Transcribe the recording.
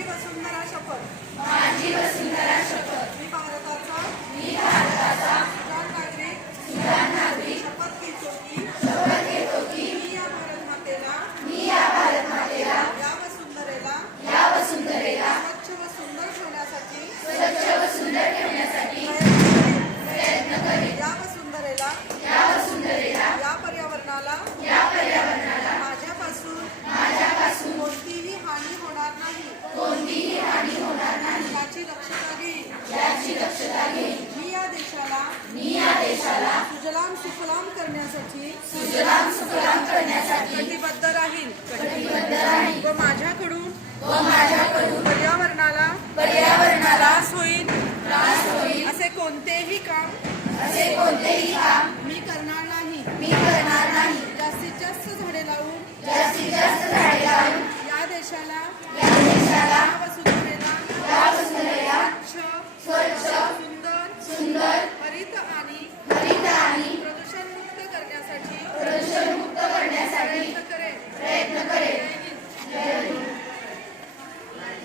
माझी वसुंधरा शपथ. माझी वसुंधरा शपथ. मी भारताचा सुजाण नागरिक शपथ घेतो की शपथ घेतो की मी या भारत मातेला या वसुंधरेला स्वच्छ व सुंदर ठेवण्यासाठी स्वच्छ व सुंदर ठेवण्यासाठी प्रयत्न करेन. या वसुंधरेला या पर्यावरणाला माझ्यापासून कोणतीही हानी होणार नाही याची दक्षता घेईन. मी या देशाला सुजलाम सुफलाम करण्यासाठी कटिबद्ध राहीन व माझ्याकडून पर्यावरणाला त्रास होईल असे कोणतेही काम मी करणार नाही. जास्तीत जास्त झाडे लावून या देशाला